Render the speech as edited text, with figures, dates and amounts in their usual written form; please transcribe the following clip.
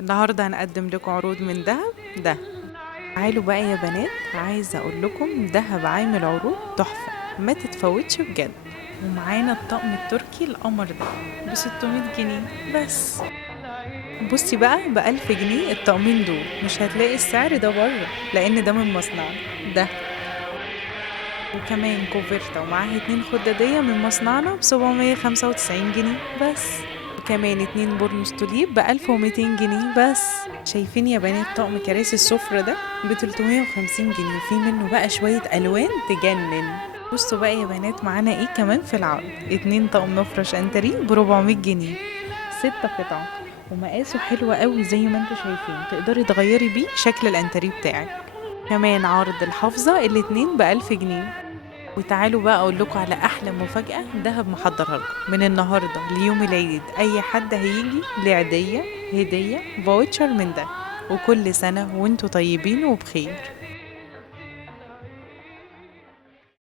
النهارده هنقدم لكم عروض من ده. تعالوا بقى يا بنات، عايزه اقول لكم دهب عامل عروض تحفه ما تتفوتش بجد. ومعانا الطقم التركي القمر ده ب 600 جنيه بس. بصي بقى ب1000 جنيه الطقمين دول، مش هتلاقي السعر ده بره لان ده من مصنعنا ده. وكمان كوفرتا ومعاها 2 خدادية من مصنعنا ب795 جنيه بس. وكمان 2 بورنوس توليب ب1200 جنيه بس. شايفين يا بنات طقم كراسي السفرة ده ب350 جنيه، في منه بقى شوية ألوان تجنن. بصوا بقى يا بنات معانا ايه كمان في العرض، 2 طقم مفرش انتريه ب400 جنيه، 6 قطع. ومقاسه حلوة قوي زي ما انتوا شايفين، تقدري تغيري بيه شكل الانتريه بتاعك. كمان عرض الحافظة الاتنين ب1000 جنيه. وتعالوا بقى اقول لكم على احلى مفاجأة دهب محضرها لكم من النهاردة ليوم العيد. اي حد هيجي لعيدية هدية فاوتشر من ده. وكل سنة وانتوا طيبين وبخير.